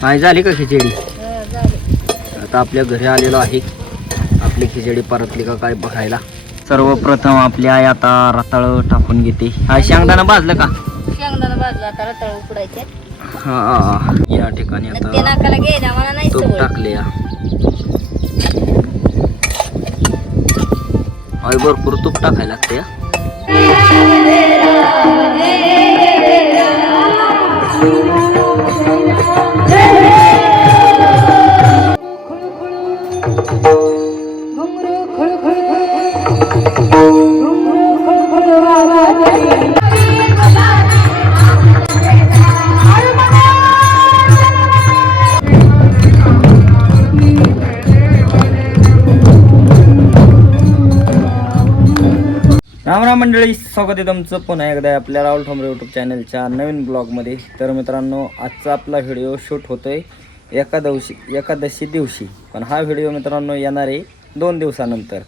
काय झाली का खिचडी? झाले. आता आपल्या घरी आलेलो आहे. आपली खिचडी परतली का काय बघायला. सर्वप्रथम आपली आई आता रताळ टाकून घेते. हा शेंगदाणा भाजलं का? शेंगदाणा भाजला आता रताळ उकडायचे. हा या ठिकाणी ते आता नाकाला घ्यायला मला नाही तूप सवय. टाकले. आई भरपूर तूप टाकायला लागते हा. राम राम मंडळी, स्वागत आहे तुमचं पुन्हा एकदा आपल्या राहुल ठोंबरे यूट्यूब चॅनलच्या नवीन ब्लॉगमध्ये. तर मित्रांनो, आजचा आपला व्हिडिओ शूट होतोय एकादशी दिवशी. पण हा व्हिडिओ मित्रांनो येणार आहे 2 दिवसानंतर.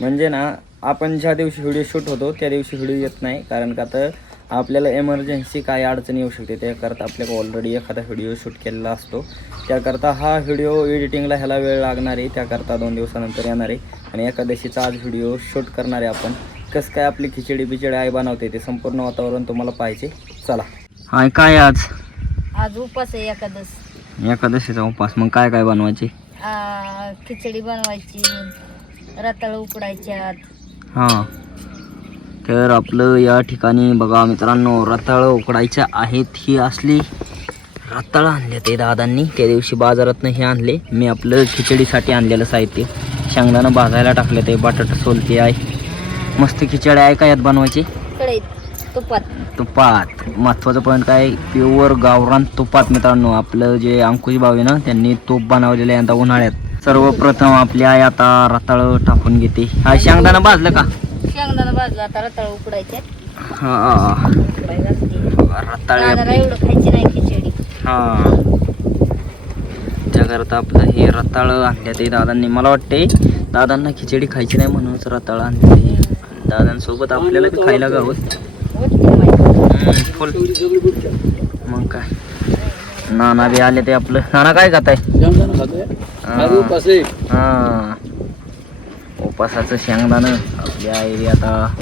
म्हणजे ना, आपण ज्या दिवशी व्हिडिओ शूट होतो त्या दिवशी व्हिडिओ येत नाही, कारण का तर आपल्याला एमर्जन्सी काय अडचण येऊ शकते. त्याकरता आपल्याला ऑलरेडी एखादा व्हिडिओ शूट केलेला असतो. त्याकरता हा व्हिडिओ एडिटिंगला ह्याला वेळ लागणार आहे. त्याकरता 2 दिवसानंतर येणार आहे. आणि एकादशीचा आज व्हिडिओ शूट करणार आहे आपण. कसं काय आपली खिचडी बिचडी आई बनवते ते संपूर्ण वातावरण तुम्हाला पाहिजे. चला. हाय, काय आज उपास आहे एकादशीचा उपास. मग काय काय बनवायचे? खिचडी बनवायची, रताळ उकडायच्यात. हां, तर आपलं या ठिकाणी बघा मित्रांनो, रताळ उकडायच्या आहेत. ही असली रताळ आणले ते दादांनी त्या दिवशी बाजारातनं. हे आणले मी आपलं खिचडीसाठी आणलेलं साहित्य. शेंगदाणं भाजायला टाकले ते, बटाटा सोलते आहे. मस्त खिचडी आहे. काय यात बनवायची? कढईत तुपात. महत्वाचं पॉईंट काय, प्युअर गावरान तुपात मित्रांनो. आपलं जे अंकुश भाऊ आहे ना, त्यांनी तूप बनवलेलं आहे आता उन्हाळ्यात. सर्वप्रथम आपली आई आता रताळ टाकून घेते. हा शेंगदाणा भाजलं का? शेंगदाणा भाजला आता रताळ उकडायचे. हा, रताळ एवढं खायची नाही खिचडी. हा, त्याकरता आपलं हे रताळ आणले ते दादांनी. मला वाटते दादांना खिचडी खायची नाही म्हणूनच रताळ आणले. दादांसोबत आपल्याला बी खायला गावत फुल. मग काय, नाना बी आले ते. आपलं नाना काय खाताय? हा, उपासाचं शेंगदाणं. आपल्या आई आता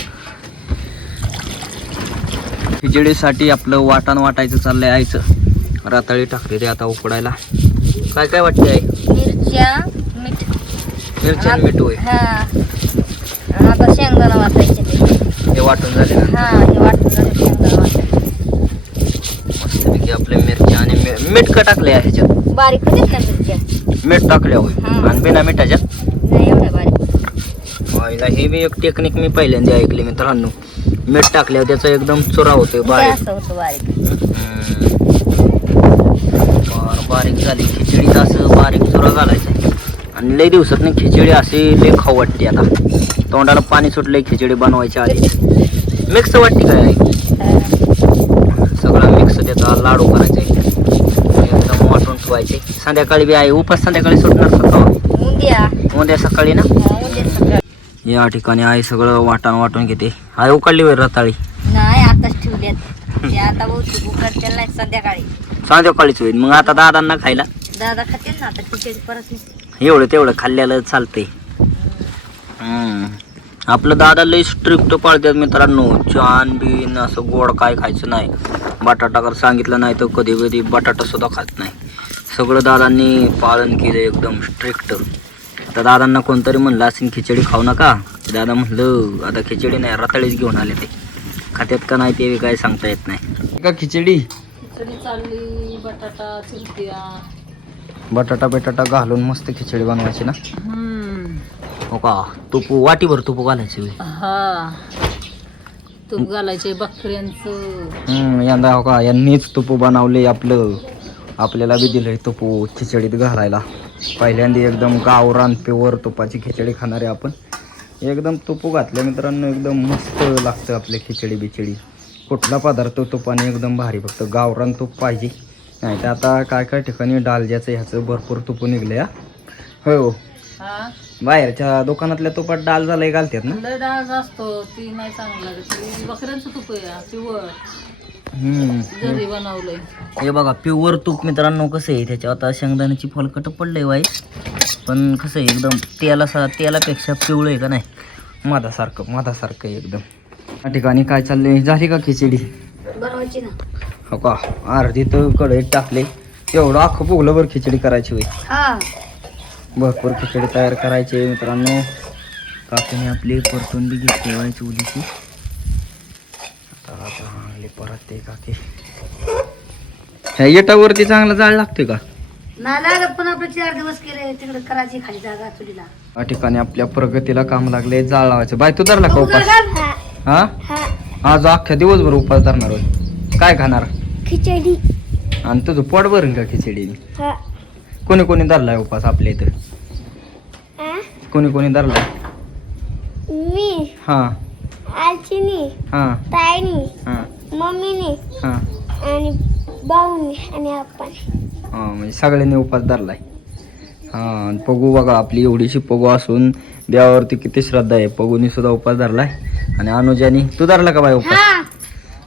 खिचडीसाठी आपलं वाटण वाटायचं चाललंय आईचं. रताळी टाकले ते आता उकडायला. काय काय वाटते आई? मिरच्या मीठ होय. आता शेंगदाणा वाटायचे हे वाटून झाले ना. हे वाटून झाले शेंगदाणा वाटायचे. मस्तपैकी आपल्या मिरच्या आणि मीठ का टाकले ह्याच्यात? बारीक होते का मिरच्या? मीठ टाकल्यावर आणि बिना मिठाच्या नाही एवढ्या बारीक. हे बी एक टेक्निक मी पहिल्यांदा ऐकली मित्रांनो. मीठ टाकल्यावर त्याचा एकदम चुरा होतोय बारीक. होतं बारीक. बारीक झाली खिचडी, असं बारीक चुरा घालायचा. आणि लई दिवसात खिचडी असे लई खाऊ वाटते. आता तोंडाला पाणी सुटलंय खिचडी बनवायच्या आधी. मिक्स वाटते काय आहे? सगळा मिक्स त्याचा लाडू करायचा एकदम वाटून ठेवायचे. संध्याकाळी बी आहे उपास. संध्याकाळी सुटणार सकाळ उद्या सकाळी ना. या ठिकाणी आई सगळं वाटून घेते. आई उकडली वेळ रताळी नाही, आताच ठेवल्यात. आता बहुतेक उकडच्या नाही, संध्याकाळीच होईल. मग आता दादांना खायला दादा खाते ना आता खिचडी परत. एवढं तेवढं खाल्ल्याला चालतंय. आपलं दादा लई स्ट्रिक्ट पाळतात मित्रांनो. छान बिन असं गोड काय खायचं नाही. बटाटा कर सांगितलं नाही तर कधी कधी बटाटा सुद्धा खात नाही. सगळं दादांनी पालन केलं एकदम स्ट्रिक्ट. आता दादांना कोणतरी म्हणलं असेल खिचडी खाऊ नका. दादा म्हणलं आता खिचडी नाही, रताळीच घेऊन आले. ते खात्यात का नाही ते काय सांगता येत नाही. का खिचडी चालली, बटाटा चिरत्या, बटाटा घालून मस्त खिचडी बनवायची ना. हो का, तूप वाटीभर तूप घालायचे. तूप घालायचे बकऱ्यांचं. यंदा हो का, यांनीच तूप बनवले. आपल्याला बी दिलंय तूप खिचडीत घालायला. पहिल्यांदा एकदम गावरान प्युअर तुपाची खिचडी खाणारे आपण. एकदम तूप घातल्या मित्रांनो, एकदम मस्त लागतं आपल्या खिचडी बिचडी. कुठला पदार्थ तुपाने एकदम भारी. फक्त गावरान तूप पाहिजे. नाही तर आता काय काय ठिकाणी डालज्याचं ह्याचं भरपूर तूप निघले. हो, बाहेरच्या दुकानातल्या तुपात डाल झालंय घालतात ना. डाळ असतो ती नाही चांगलं लागत. बकऱ्यांचं तूप आहे प्युअर. घरी बनवलंय. हे बघा प्युअर तूप मित्रांनो. कसं आहे त्याच्यावर आता शेंगदाण्याची फलकट पडलंय वाईट, पण कसं आहे एकदम तेलापेक्षा पिवळं आहे का नाही, मधासारखं आहे एकदम. या ठिकाणी काय चाललंय, झाली का खिचडी बनवायची ना. हो का, अर्धी तर कढईत टाकले. एवढं अख्खं फुगलं बरं खिचडी करायची होय. हा भरपूर खिचडी तयार करायची आहे मित्रांनो. काकीने आपली परतून बी घेतली ठेवायची उलीची. आता चांगली परत ते काकी. ह्या येटावरती चांगला जाळ लागतोय का? नाही लागत, पण आपले 4 दिवस केले तिकडे करायची खाली जागा चुलीला. या ठिकाणी आपल्या प्रगतीला काम लागले जाळ लावायचं. बाय तू धरला का उपास? हा आज अख्ख्या दिवसभर उपास धरणार होय. काय खाणार? खिचडी. आणि तुझं पोट भरून का खिचडीने? कोणी कोणी धरलाय उपास आपल्या इथं? कोणी धरलाय? मी, हा आजीनी, हा ताईनी, हा मम्मीनी हा आणि भाऊनी आणि आपण. हा म्हणजे सगळ्यांनी उपास धरलाय. हा आणि पगू बघा, आपली एवढीशी पगू असून देवावरती किती श्रद्धा आहे. पगूनी सुद्धा उपास धरलाय. आणि अनुजानी तू धरला का बाय उपास?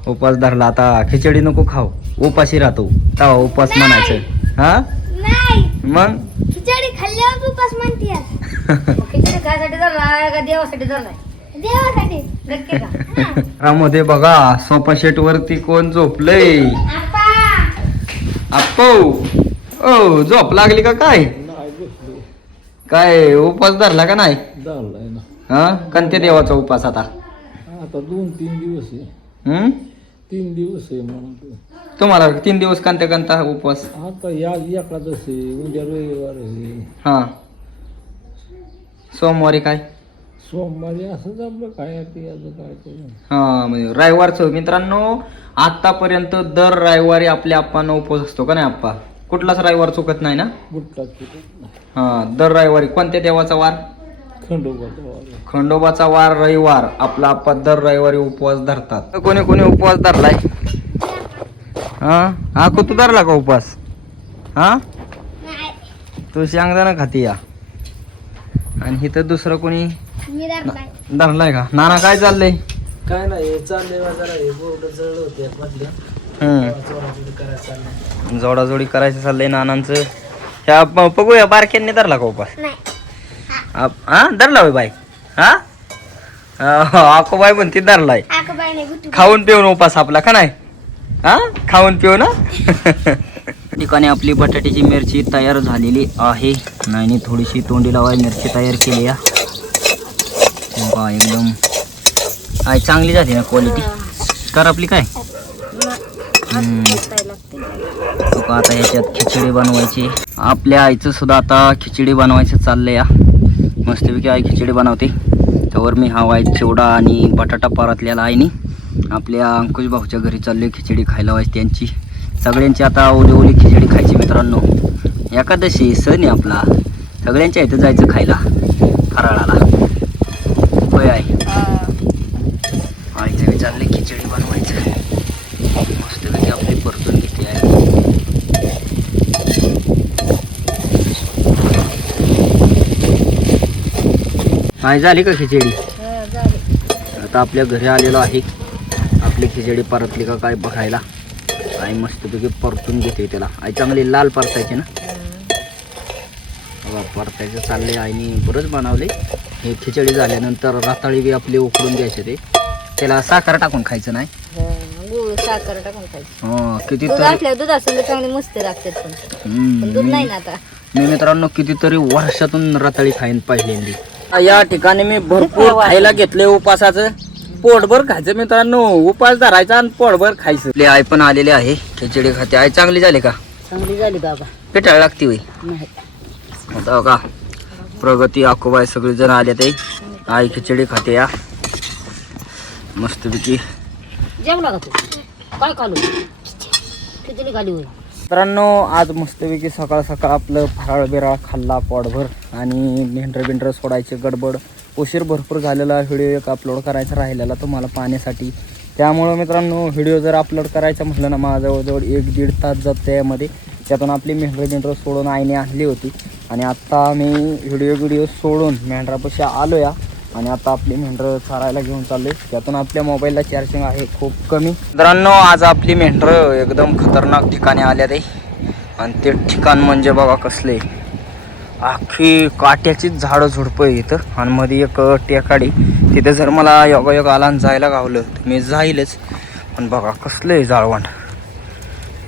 उपास धरला. आता खिचडी नको खाऊ, उपाशी राहतो तवा उपास म्हणायचं. हा नाही, मग खिचडी खाल्ल्यावर उपास म्हणते. खिचडी खायसाठी धरलाय का देवासाठी धरलाय? देवासाठी. नक्की का? रामध्ये बघा सोफा सेट वरती कोण झोपलंय? अप्पो. ओ झोप लागली का काय? काय उपास धरला का नाही? धरलाय ना. हा कोणत्या देवाचा उपास आता? आता 2-3 दिवस आहे. 3 दिवस आहे म्हणून. तुम्हाला 3 दिवस कोणत्या उपवास? आता या एकादशी आहे, उद्या रविवार आहे, हा सोमवारी काय? सोमवारी असंच आपलं काय ते याचं काय ते. हा म्हणजे रविवारचं मित्रांनो. आतापर्यंत दर रविवारी आपल्या आप्पांना उपवास असतो का नाही आप्पा? कुठलाच रविवार चुकत नाही ना? बुट्टा चुकत नाही. हा दर रविवारी. कोणत्या देवाचा वार? खंडोबाचा वार. खंडोबाचा वार रविवार. आपला आप्पा दर रविवारी उपवास धरतात. कोणी कोणी उपवास धरलाय? हा तू धरला का उपवास? हा तू शेंगदाणा खाती या. आणि इथं दुसरं कोणी धरलाय का? नाना काय चाललंय? काय नाही चाललंय जरा हे बोर्ड जळलं होते मधल्या. करायचं चाललंय. जोडाजोडी करायचं चाललंय नानांचं. ह्या बघूया बारक्यांनी धरला का उपास? हा धरला होय बाई? हा आको बाई म्हणते धरलाय. खाऊन पिऊन उपास आपला का नाही? हा खाऊन पिऊ ना. ठिकाणी आपली बटाट्याची मिरची तयार झालेली आहे. नाही थोडीशी तोंडी लावाय मिरची तयार केली या. एकदम काय चांगली झाली ना क्वालिटी. कर आपली काय. आता ह्याच्यात खिचडी बनवायची. आपल्या आईचं सुद्धा आता खिचडी बनवायचं चाललंय या. मस्तपैकी आई खिचडी बनवते. त्यावर मी हा वाईट चिवडा आणि बटाटा परतलेला आईनी. आपल्या अंकुश भाऊच्या घरी चाललोय खिचडी खायला व्हायची त्यांची. सगळ्यांची आता ओली ओली खिचडी खायची मित्रांनो. एकादशी सण आहे आपला. सगळ्यांच्या इथं जायचं खायला फराळाला. होय आई. आईच्या चालले खिचडी बनवायचं. मस्तपैकी आपली परतून घेते आहे. आई झाली का खिचडी? आता आपल्या घरी आलेलो आहे. आपली खिचडी परतली का काय बघायला. आई मस्तपैकी परतून घेते त्याला. आई चांगली लाल परतायची ना. परतायचं चाललंय. आईने बरंच बनवले. हे खिचडी झाल्यानंतर रताळी बी आपली उकळून घ्यायचे. ते त्याला साखर टाकून खायचं नाही. साखर टाकून खायची. हो किती दूध असेल चांगले मस्त लागतात. पण दूध नाही ना आता. मी मित्रांनो कितीतरी वर्षातून रताळी खाईन पहिल्यांदी. या ठिकाणी मी भरपूर खायला घेतले उपासाचं. पोटभर खायचं मित्रांनो. उपास धरायचा आणि पोटभर खायचं. आपली आई पण आलेली आहे. खिचडी खाते. आई चांगली झाली का? चांगली झाली बाबा. पिठाळ लागते होई. नाही आता का प्रगती आकोबाई सगळेजण आले ते. आई खिचडी खाते या मस्तपैकी. जेवला का तू? काय खालो? खिचडी खाली होय. मित्रांनो आज मस्तपैकी सकाळ सकाळ आपलं फराळ बिराळ खाल्ला पोटभर. आणि मेंढर सोडायचे गडबड. उशीर भरपूर झालेला. व्हिडिओ एक अपलोड करायचा राहिलेला तुम्हाला पाहण्यासाठी. त्यामुळं मित्रांनो व्हिडिओ जर अपलोड करायचं म्हटलं ना मला जवळजवळ 1-1.5 तास जात त्यामध्ये. त्यातून आपली मेंढर सोडून आईने आणली होती. आणि आत्ता मी व्हिडिओ सोडून मेंढरापाशी आलो या. आणि आता आपली मेंढरं चारायला घेऊन चाललोय. त्यातून आपल्या मोबाईलला चार्जिंग आहे खूप कमी. मित्रांनो, आज आपली मेंढरं एकदम खतरनाक ठिकाणी आल्या ते. आणि ते ठिकाण म्हणजे बघा कसले, अख्खी काट्याचीच झाडं झुडपं आहे इथं. आणि मध्ये एक टेकाडी, तिथे जर मला योगायोग आला आणि जायला गावलं तर मी जाईलच. पण बघा कसले जाळवंड,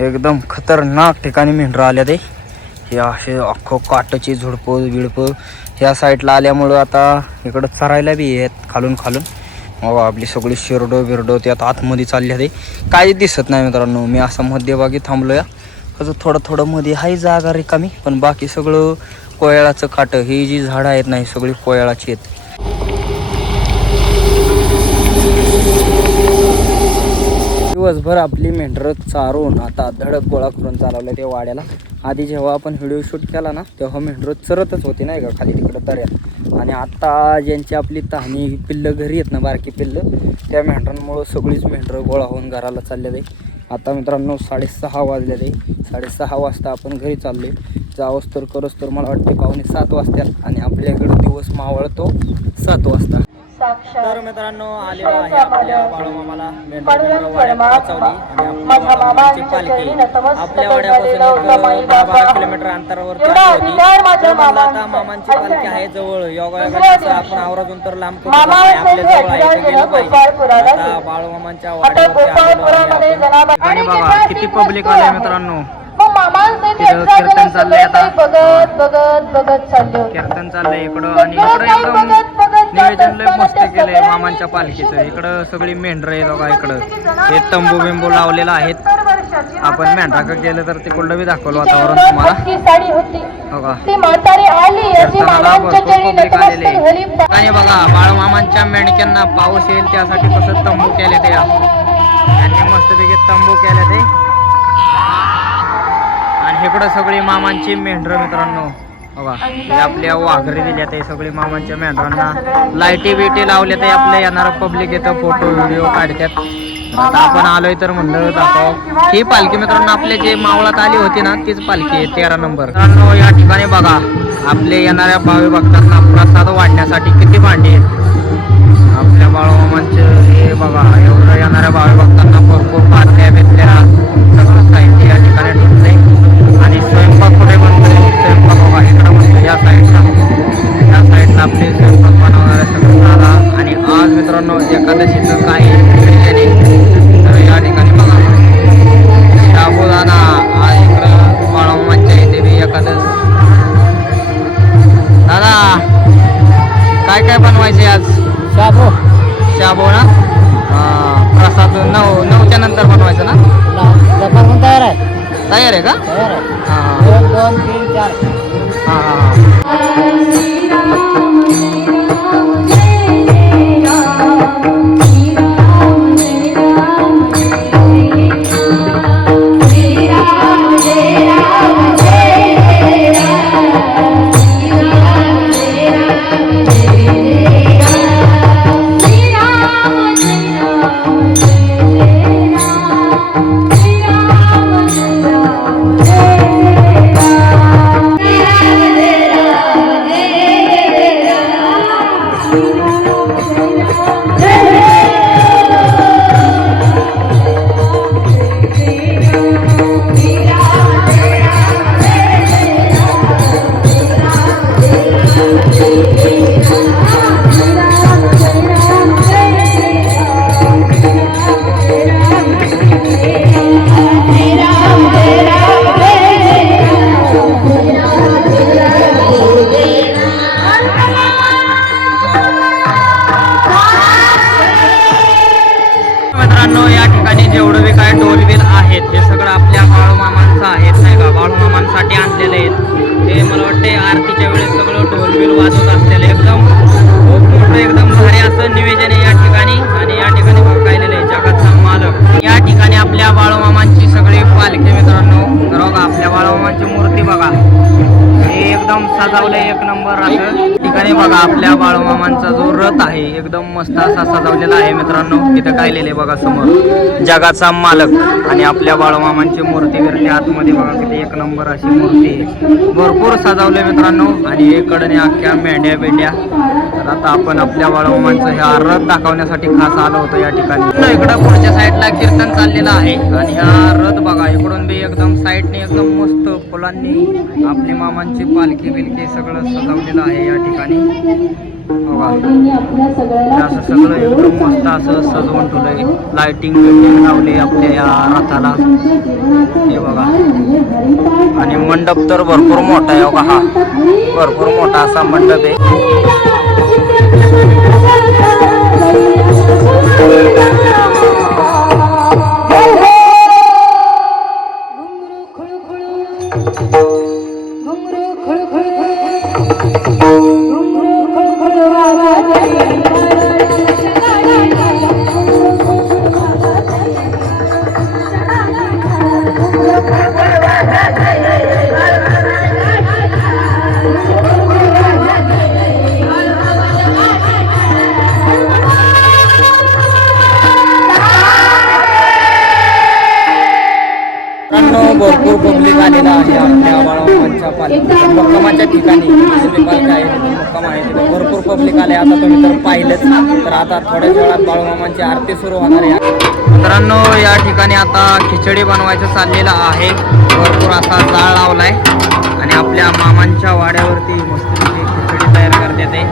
एकदम खतरनाक ठिकाणी मेंढरं आल्या ते. हे असे अख्खं काटाची झुडपं बिडपं ह्या साईडला आल्यामुळं आता इकडं चरायला बी आहेत खालून खालून. मग आपली सगळी शिरडं बिरडं त्यात आतमध्ये चालली आहे. काही दिसत नाही मित्रांनो. मी असं मध्यभागी थांबलो या, कसं थोडं थोडं मध्ये हाही जागा रिकामी, पण बाकी सगळं कोयळाचं काटं. ही जी झाडं आहेत ना, ही सगळी कोयळाची आहेत. दिवसभर आपली मेंढरं चारून आता धडक गोळा करून चालवलं ते वाड्याला. आधी जेव्हा आपण व्हिडिओ शूट केला ना, तेव्हा मेंढरं चरतच होती नाही का खाली तिकडं दऱ्यात. आणि आता ज्यांची आपली तहानी पिल्लं घरी येत ना, बारकी पिल्लं, त्या मेंढरांमुळं सगळीच मेंढरं गोळा होऊन घराला चालले ते. आता मित्रांनो 6:30 वाजले ते. 6:30 वाजता आपण घरी चाललोय. जावंच तर करच तर मला वाटते 6:45 वाजतात. आणि आपल्याकडं दिवस मावळतो 7 वाजता. तर मित्रांनो, आलेलो आहे आपल्या बाळूमामाला. मेंढरं वाड्यात पोहोचवली आणि आपल्या बाळूमामाची पालखी आपल्या वाड्यापासून 10-12 किलोमीटर अंतरावरती आली होती. तर म्हणलं आता मामांची पालखी आहे जवळ, योगायोगाने आपण आवराजून तर लांब कुठे जात नाही, आपल्या जवळ आहे तर गेलं पाहिजे. आता बाळूमामांच्या वाड्यावरती आलेलो आहे आपण. आणि बघा किती पब्लिक आलंय मित्रांनो. कीर्तन चाललंय आता, कीर्तन चाललंय इकडं. आणि इकडं एकदम नियोजन लय मस्त केलंय मामांच्या पालखीचं. इकडं सगळी मेंढरं आहेत बघा. इकडं हे तंबू बिंबू लावलेलं आहेत. आपण मेंढराकडे गेलं तर तिकडलं बी दाखवलं वातावरण तुम्हाला बघा. कीर्तनाला भरपूर पब्लिक आलेले आणि बघा बाळूमामांच्या मेंढक्यांना पाऊस येईल त्यासाठी कसं तंबू केले ते. त्यांनी मस्तपैकी तंबू केले ते. आणि इकडं सगळी मामांची मेंढरं मित्रांनो बघा. हे आपल्या वाघरी दिल्या ते सगळी मामांच्या मेंढरांना लाईटी बिटी लावल्या ते. आपल्या येणारं पब्लिक येतं, फोटो व्हिडिओ काढतात. आता आपण आलोय तर म्हणलं दाखव. ही पालखी मित्रांनो आपले जे मावळात आली होती ना, तीच पालखी आहे 13 नंबर. मित्रांनो, या ठिकाणी बघा आपले येणाऱ्या भावी भक्तांना प्रसाद वाढण्यासाठी किती भांडी आहेत आपल्या बाळूमामांचे. हे बघा एवढं येणाऱ्या भावी भक्तांना भरपूर पात्या बितल्या सगळं साहित्य या ठिकाणी ठेवलंय. आणि स्वयंपाक कुठे बनतो, स्वयंपाक बघा इकडं बनतो या साईडला आपले स्वयंपाक बनवणारे सगळं झाला. आणि आज मित्रांनो एकादशीचं काही तर या ठिकाणी बघा साबुदाणा. आज इकडं बाळूमामांच्या इथे बी एकादश. दादा काय काय बनवायचे आज? शाबू ना. प्रसाद 9च्या नंतर बनवायचं ना. तयार आहे. तयार आहे का? हां 2, 3, 4. हां मित्रांनो, या ठिकाणी जेवढं बी काय ढोलबिल आहेत हे सगळं आपल्या बाळूमामांचं आहेत नाही का. बाळूमामांसाठी आणलेले आहेत ते. मला वाटते आरतीच्या वेळेस सगळं ढोलबिल वाजवत असलेले एकदम खूप मोठं एकदम भारी असं नियोजन आहे या ठिकाणी. आणि या ठिकाणी बघायलेलं आहे जगाचा मालक. या ठिकाणी आपल्या बाळूमामांची सगळी पालखी मित्रांनो. तर बघा आपल्या बाळूमामांची मूर्ती बघा, हे एकदम सजावलंय एक नंबर असं. ठिकाणी बघा आपल्या बाळूमामांचा जो रथ आहे एकदम मस्त असा सजवलेला आहे मित्रांनो. इथं काय लिहिले बघा समोर, जगाचा मालक. आणि आपल्या बाळूमामांची मूर्ती वरती आतमध्ये बघा किती एक नंबर अशी मूर्ती आहे. भरपूर सजवले मित्रांनो. आणि इकडे अख्ख्या मेंढ्या बेंड्या. तर आता आपण आपल्या बाळूमामांचं हा रथ दाखवण्यासाठी खास आलो होतो या ठिकाणी. इकडं पुढच्या साईडला कीर्तन चाललेलं आहे. आणि हा रथ बघा इकडून बी एकदम साईडने एकदम मस्त फुलांनी आपली मामांची पालखी बिलकी सगळं सजवलेलं आहे या ठिकाणी बघा. असं सगळं एकदम मस्त असं सजवून ठेवलंय. लाइटिंग बिल्डिंग लावली आपल्या या रथाला हे बघा. आणि मंडप तर भरपूर मोठा आहे बघा. हा भरपूर मोठा असा मंडप आहे. भरपूर पब्लिक आलेला आहे आपल्या बाळूमामांच्या पालखी मुक्कामाच्या ठिकाणी. पालखी आहे मुक्काम आहे तिथे भरपूर पब्लिक आले. आता तुम्ही तर पाहिलंच. तर आता थोड्याच वेळात बाळूमामांची आरती सुरू होणार आहे. मित्रांनो या ठिकाणी आता खिचडी बनवायचं चाललेलं आहे. भरपूर असा जाळ लावलाय आणि आपल्या मामांच्या वाड्यावरती मस्तपैकी खिचडी तयार करते ते.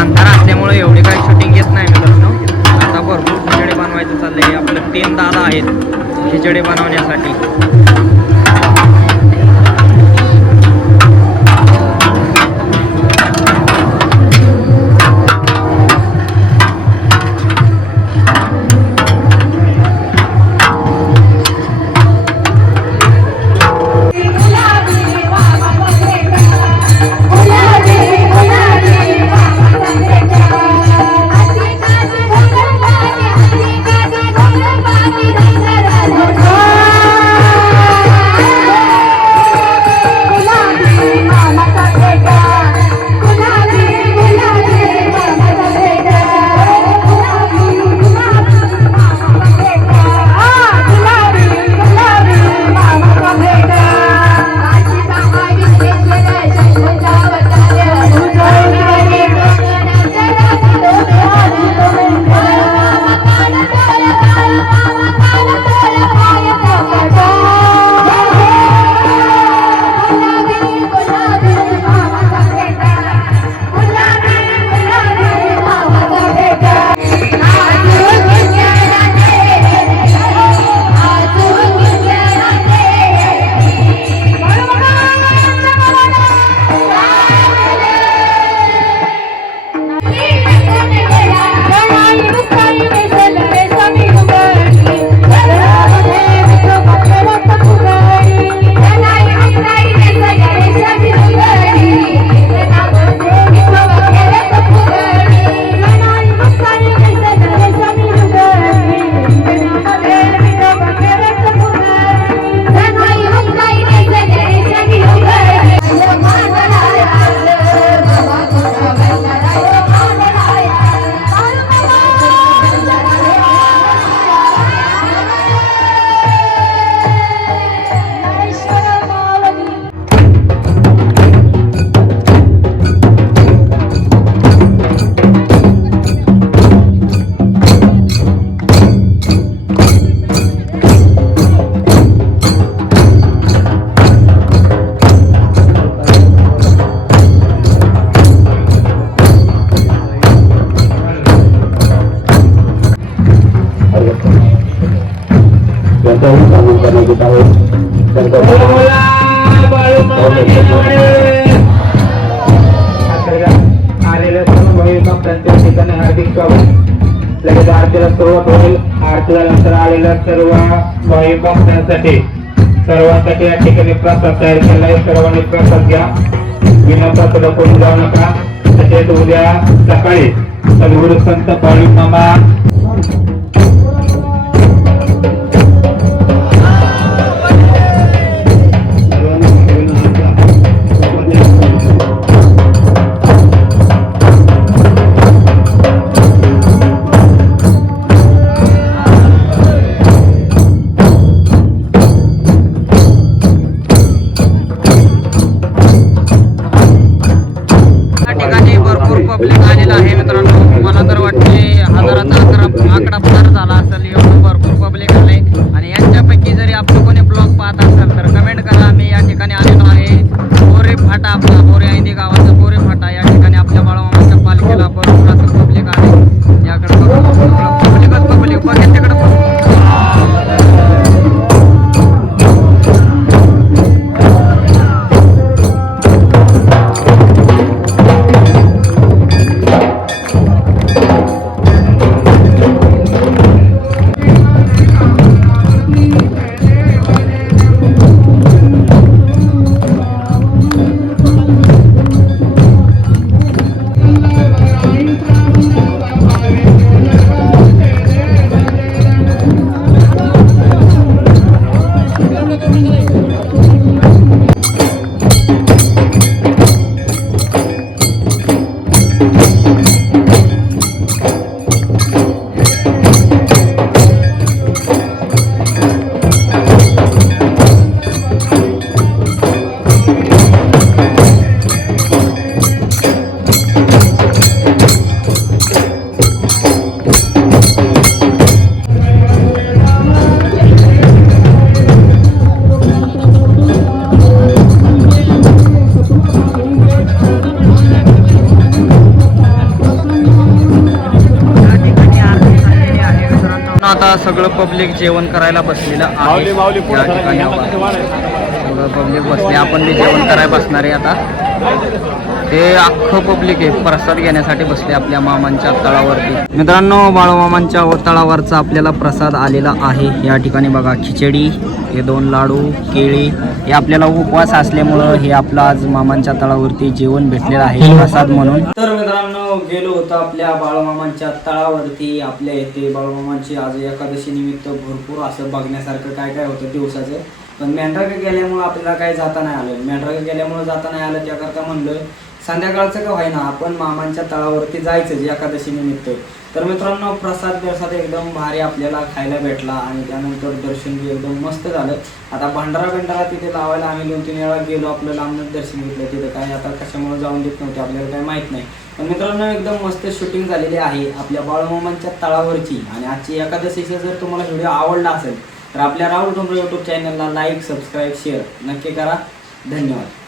अंधार असल्यामुळे एवढी काही शूटिंग येत नाही मित्रांनो. आता भरपूर खिचडी बनवायचं चाललंय. आपले 3 दादा आहेत खिचडी बनवण्यासाठी. आलेल्या सर्व भाविक भक्तांच्या ठिकाणी हार्दिक स्वागत. लगेच आरतीला सुरुवात होईल. आरतीला नंतर आलेल्या सर्व भाविक भक्तांसाठी सर्वांसाठी या ठिकाणी प्रसाद तयार केला आहे. सर्वांनी प्रसाद घ्या. बिना प्रसाद कोणी जाऊ नका. तसेच उद्या सकाळी सद्गुरू संत बाळूमामा सर्वांनी नक्की जरी आपलं कोणी ब्लॉग पाहत असाल तर कमेंट करा. आम्ही या ठिकाणी आलेलो आहे बोरे फाटा, आपला बोरे ऐंदी गावाचा बोरे फाटा. या ठिकाणी आपल्या बाळूमामाच्या पालखीला भरपूर असं पब्लिक आहे. याकडे पब्लिकच पब्लिक बघेल तिकडं आता सगळं पब्लिक जेवण करायला बसलेलं आहे. या ठिकाणी सगळं पब्लिक बसले. आपण बी जेवण करायला बसणार आहे आता. ते अख्खं पब्लिक आहे प्रसाद घेण्यासाठी बसले आपल्या मामांच्या तळावरती. मित्रांनो, बाळूमामांच्या तळावरचा आपल्याला प्रसाद आलेला आहे. या ठिकाणी बघा खिचडी, हे 2 लाडू, केळी. हे आपल्याला उपवास असल्यामुळं हे आपलं आज मामांच्या तळावरती जेवण भेटलेलं आहे प्रसाद म्हणून. तर मित्रांनो, गेलो होतो आपल्या बाळूमामांच्या तळावरती. आपल्या इथे बाळूमामांची आज एकादशी निमित्त भरपूर असं बघण्यासारखं काय काय होतं दिवसाचं. पण मेंढराकडे गेल्यामुळं आपल्याला काही जाता नाही आलं. मेंढराकडे गेल्यामुळं जाता नाही आलं, त्याकरता म्हणलं संध्याकाळचं का व्हायना आपण मामांच्या तळावरती जायचं एकादशी निमित्त. तर मित्रांनो, प्रसाद एकदम भारी आपल्याला खायला भेटला आणि त्यानंतर दर्शन बी एकदम मस्त झालं. आता भंडारा तिथे लावायला आम्ही 2-3 वेळा गेलो. आपलं लांबच दर्शन घेतलं. तिथं काय आता कशामुळे जाऊन देत नव्हते आपल्याला काही माहीत नाही. पण मित्रांनो, एकदम मस्त शूटिंग झालेली आहे आपल्या बाळूमामांच्या तळावरची. आणि आजची एकादशीचा जर तुम्हाला व्हिडिओ आवडला असेल तर आपल्या राहुल ठोंबरे यूट्यूब चॅनलला लाईक, सबस्क्राईब, शेअर नक्की करा. धन्यवाद.